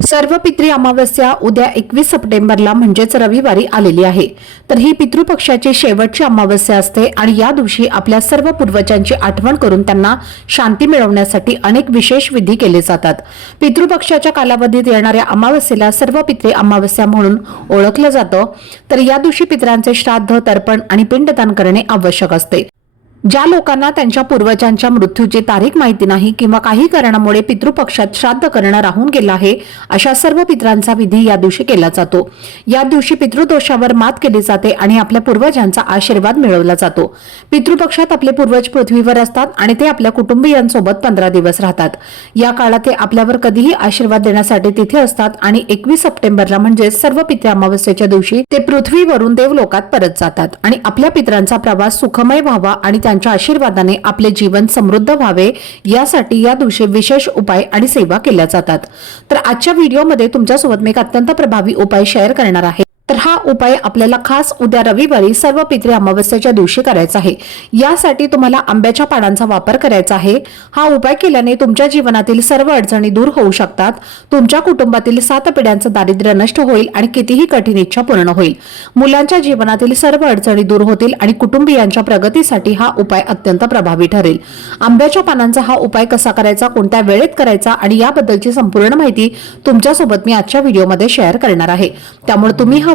सर्व पित्री अमावस्या उद्या एकवीस सप्टेंबरला म्हणजेच रविवारी आलेली आहे. तर ही पितृपक्षाची शेवटची अमावस्या असते आणि या दिवशी आपल्या सर्व पूर्वजांची आठवण करून त्यांना शांती मिळवण्यासाठी अनेक विशेष विधी केले जातात. पितृपक्षाच्या कालावधीत येणाऱ्या अमावस्येला सर्व पितृ अमावस्या म्हणून ओळखलं जातं. तर या दिवशी पितरांचे श्राद्ध तर्पण आणि पिंडदान करणे आवश्यक असते. ज्या लोकांना त्यांच्या पूर्वजांच्या मृत्यूची तारीख माहिती नाही किंवा काही कारणामुळे पितृपक्षात श्राद्ध करणं राहून गेलं आहे अशा सर्व पित्रांचा विधी या दिवशी केला जातो. या दिवशी पितृदोषावर मात केली जाते आणि आपल्या पूर्वजांचा आशीर्वाद मिळवला जातो. पितृपक्षात आपले पूर्वज पृथ्वीवर असतात आणि ते आपल्या कुटुंबियांसोबत पंधरा दिवस राहतात. या काळात ते आपल्यावर कधीही आशीर्वाद देण्यासाठी तिथे असतात आणि एकवीस सप्टेंबरला म्हणजे सर्व पित्र अमावस्येच्या दिवशी ते पृथ्वीवरून देवलोकात परत जातात आणि आपल्या पित्रांचा प्रवास सुखमय व्हावा आणि त्यांच्या आशीर्वादाने आपले जीवन समृद्ध व्हावे यासाठी या दिवशी विशेष उपाय आणि सेवा केल्या जातात. तर आजच्या व्हिडिओमध्ये तुमच्यासोबत मी एक अत्यंत प्रभावी उपाय शेअर करणार आहे. तर हा उपाय आपल्याला खास उद्या रविवारी सर्व पित्रे अमावस्याच्या दिवशी करायचा आहे. यासाठी तुम्हाला आंब्याच्या पानांचा वापर करायचा आहे. हा उपाय केल्याने तुमच्या जीवनातील सर्व अडचणी दूर होऊ शकतात. तुमच्या कुटुंबातील सात पिढ्यांचं दारिद्र्य नष्ट होईल आणि कितीही कठीण इच्छा पूर्ण होईल. मुलांच्या जीवनातील सर्व अडचणी दूर होतील आणि कुटुंबियांच्या प्रगतीसाठी हा उपाय अत्यंत प्रभावी ठरेल. आंब्याच्या पानांचा हा उपाय कसा करायचा कोणत्या वेळेत करायचा आणि याबद्दलची संपूर्ण माहिती तुमच्यासोबत मी आजच्या व्हिडिओमध्ये शेअर करणार आहे. त्यामुळे तुम्ही हा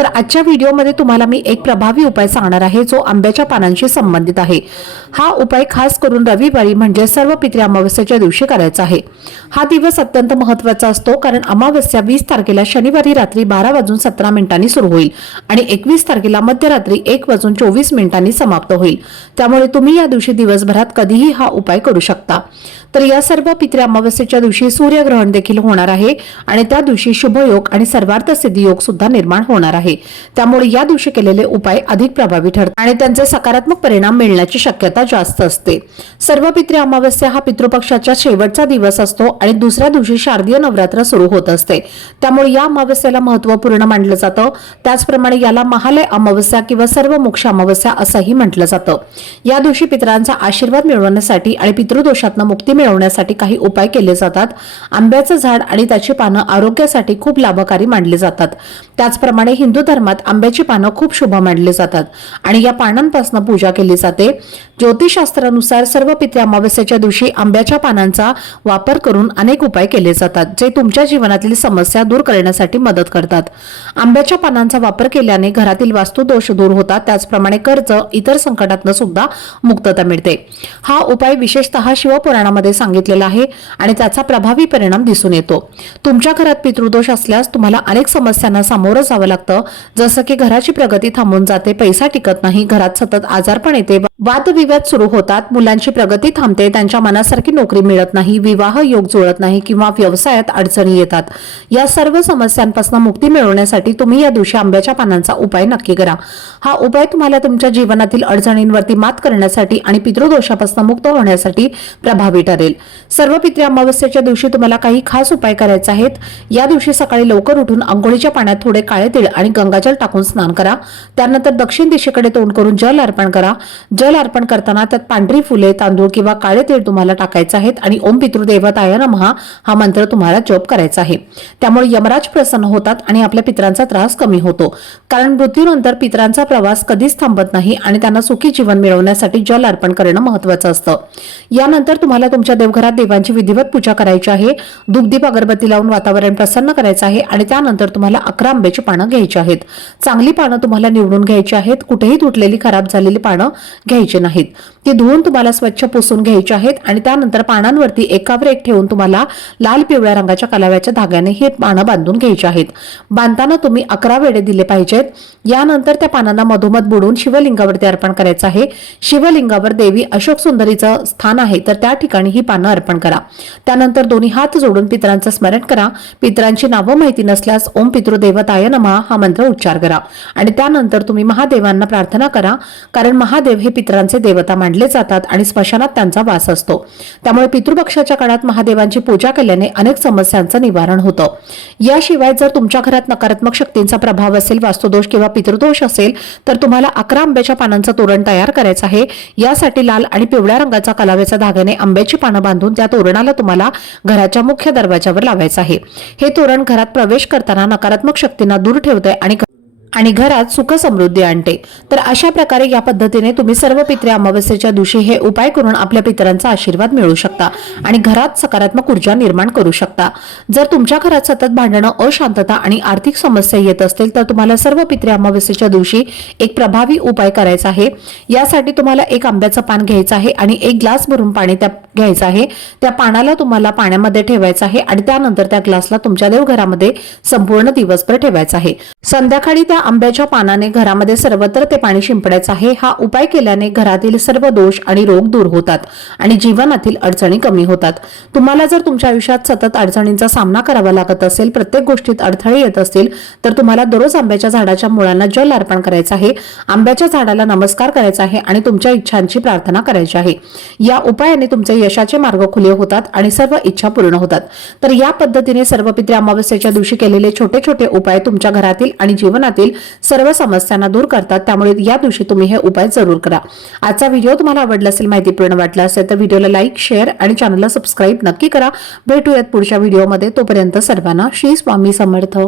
तर आजच्या व्हिडिओमध्ये तुम्हाला मी एक प्रभावी उपाय सांगणार आहे जो आंब्याच्या पानांशी संबंधित आहे. हा उपाय खास करून रविवारी म्हणजे सर्व पित्रे अमावस्याच्या दिवशी करायचा आहे. हा दिवस अत्यंत महत्त्वाचा असतो कारण अमावस्या वीस तारखेला शनिवारी रात्री बारा वाजून सतरा मिनिटांनी सुरू होईल आणि एकवीस तारखेला मध्यरात्री एक वाजून चोवीस मिनिटांनी समाप्त होईल. त्यामुळे तुम्ही या दिवशी दिवसभरात कधीही हा उपाय करू शकता. तर या सर्व पितृ अमावस्येच्या दिवशी सूर्यग्रहण देखील होणार आहे आणि त्या दिवशी शुभयोग आणि सर्वार्थ सिद्धी योग सुद्धा निर्माण होणार आहे. त्यामुळे या दिवशी केलेले उपाय अधिक प्रभावी ठरतात आणि त्यांचे सकारात्मक परिणाम मिळण्याची शक्यता जास्त असते. सर्व पितृ अमावस्या हा पितृपक्षाच्या शेवटचा दिवस असतो आणि दुसऱ्या दिवशी शारदीय नवरात्र सुरू होत असते. त्यामुळे या अमावस्येला महत्त्वपूर्ण मानलं जातं. त्याचप्रमाणे याला महालय अमावस्या किंवा सर्व मोक्ष अमावस्या असंही म्हटलं जातं. या दिवशी पितरांचा आशीर्वाद मिळवण्यासाठी आणि पितृदोषातनं मुक्ती मिळवण्यासाठी काही उपाय केले जातात. आंब्याचं झाड आणि त्याची पानं आरोग्यासाठी खूप लाभकारी मानले जातात. त्याचप्रमाणे हिंदू धर्मात आंब्याची पानं खूप शुभ मानली जातात. आणि या पानांपासून पूजा केली जाते. ज्योतिषशास्त्रानुसार सर्व पित्या अमावस्याच्या दिवशी आंब्याच्या पानांचा वापर करून अनेक उपाय केले जातात जे तुमच्या जीवनातील समस्या दूर करण्यासाठी मदत करतात. आंब्याच्या पानांचा वापर केल्याने घरातील वास्तुदोष दूर होतात. त्याचप्रमाणे कर्ज इतर संकटातनं सुद्धा मुक्तता मिळते. हा उपाय विशेषतः शिवपुराणामध्ये सांगितलेला आहे आणि त्याचा प्रभावी परिणाम दिसून येतो. तुमच्या घरात पितृदोष असल्यास तुम्हाला अनेक समस्यांना सामोरं जावं लागतं. जसं की घराची प्रगती थांबून जाते पैसा टिकत नाही घरात सतत आजारपण येते वादविवाद सुरू होतात मुलांची प्रगती थांबते त्यांच्या मनासारखी नोकरी मिळत नाही विवाह योग जुळत नाही किंवा व्यवसायात अडचणी येतात. या सर्व समस्यांपासून मुक्ती मिळवण्यासाठी तुम्ही या दिवशी आंब्याच्या पानांचा उपाय नक्की करा. हा उपाय तुम्हाला तुमच्या जीवनातील अडचणींवरती मात करण्यासाठी आणि पितृदोषापासून मुक्त होण्यासाठी प्रभावी ठरेल. सर्व पित्रे अमावस्येच्या दिवशी तुम्हाला काही खास उपाय करायचे आहेत. या दिवशी सकाळी लवकर उठून आंघोळीच्या पाण्यात थोडे काळे तीळ आणि गंगाजल टाकून स्नान करा. त्यानंतर दक्षिण दिशेकडे तोंड करून जल अर्पण करा. जल अर्पण करताना त्यात पांढरी फुले तांदूळ किंवा काळे तीळ तुम्हाला टाकायचे आहेत आणि ओम पितृदेवताय नमः हा मंत्र तुम्हाला जप करायचा आहे. त्यामुळे यमराज प्रसन्न होतात आणि आपल्या पित्रांचा त्रास कमी होतो. कारण मृत्यूनंतर पित्रांचा प्रवास कधीच थांबत नाही आणि त्यांना सुखी जीवन मिळवण्यासाठी जल अर्पण करणं महत्वाचं असतं. यानंतर तुम्हाला तुमच्या तुमच्या देवघरात देवांची विधिवत पूजा करायची आहे. दुग्धीप अगरबत्ती लावून वातावरण प्रसन्न करायचं आहे आणि त्यानंतर तुम्हाला अकरा आंब्याची पानं घ्यायची आहेत. चांगली पानं तुम्हाला निवडून घ्यायची आहेत. कुठेही तुटलेली खराब झालेली पानं घ्यायची नाहीत. ती धुवून तुम्हाला स्वच्छ पुसून घ्यायची आहेत आणि त्यानंतर पानांवरती एकावर एक ठेवून तुम्हाला लाल पिवळ्या रंगाच्या कलाव्याच्या धाग्याने ही पानं बांधून घ्यायची आहेत. बांधताना तुम्ही अकरा वेळे दिले पाहिजेत. यानंतर त्या पानांना मधोमध बुडून शिवलिंगावरती अर्पण करायचं आहे. शिवलिंगावर देवी अशोक सुंदरीचं स्थान आहे. तर त्या ठिकाणी ही पानं अर्पण करा. त्यानंतर दोन्ही हात जोडून पितरांचं स्मरण करा. पितरांची नावं माहिती नसल्यास ओम पितृदेवताय नमा हा मंत्र उच्चार करा. आणि त्यानंतर तुम्ही महादेवांना प्रार्थना करा. कारण महादेव हे पितरांचे देवता मानले जातात आणि स्मशानात त्यांचा वास असतो. त्यामुळे पितृपक्षाच्या काळात महादेवांची पूजा केल्याने अनेक समस्यांचं निवारण होतं. याशिवाय जर तुमच्या घरात नकारात्मक शक्तींचा प्रभाव असेल वास्तुदोष किंवा पितृदोष असेल तर तुम्हाला अकरा आंब्याच्या पानांचं तोरण तयार करायचं आहे. यासाठी लाल आणि पिवळ्या रंगाचा कलाव्याचा धाग्याने आंब्याची पानं बांधून त्या तोरणाला तुम्हाला घराच्या मुख्य दरवाजावर लावायचं आहे. हे तोरण घरात प्रवेश करताना नकारात्मक शक्तींना दूर ठेवते आणि आणि घरात सुख समृद्धी आणते. तर अशा प्रकारे या पद्धतीने तुम्ही सर्व पित्रे अमावस्येच्या दिवशी हे उपाय करून आपल्या पितरांचा आशीर्वाद मिळवू शकता आणि घरात सकारात्मक ऊर्जा निर्माण करू शकता. जर तुमच्या घरात सतत भांडणं अशांतता आणि आर्थिक समस्या येत असतील तर तुम्हाला सर्व पित्रे अमावस्येच्या दिवशी एक प्रभावी उपाय करायचा आहे. यासाठी तुम्हाला एक आंब्याचं पान घ्यायचं आहे आणि एक ग्लास भरून पाणी त्या घ्यायचं आहे. त्या पानाला तुम्हाला पाण्यामध्ये ठेवायचं आहे आणि त्यानंतर त्या ग्लासला तुमच्या देवघरामध्ये संपूर्ण दिवसभर ठेवायचं आहे. संध्याकाळी त्या आंब्याच्या पानाने घरामध्ये सर्वत्र ते पाणी शिंपडायचं आहे. हा उपाय केल्याने घरातील सर्व दोष आणि रोग दूर होतात आणि जीवनातील अडचणी कमी होतात. तुम्हाला जर तुमच्या आयुष्यात सतत अडचणींचा सामना करावा लागत असेल प्रत्येक गोष्टीत अडथळे येत असतील तर तुम्हाला दररोज आंब्याच्या झाडाच्या मुळांना जल अर्पण करायचं आहे. आंब्याच्या झाडाला नमस्कार करायचा आहे आणि तुमच्या इच्छांची प्रार्थना करायची आहे. या उपायाने तुमचे यशाचे मार्ग खुले होतात आणि सर्व इच्छा पूर्ण होतात. तर या पद्धतीने सर्व पित्रे अमावस्येच्या दिवशी केलेले छोटे छोटे उपाय तुमच्या घरातील आणि जीवनातील सर्व समस्यांना दूर करतात त्यामुळे या दिवशी तुम्ही हे उपाय जरूर करा. आजचा व्हिडिओ तुम्हाला आवडला असेल माहितीपूर्ण वाटला असेल तर व्हिडिओला लाईक शेअर आणि चॅनलला सबस्क्राईब नक्की करा. भेटूयात पुढच्या व्हिडिओमध्ये तोपर्यंत सर्वांना श्री स्वामी समर्थ.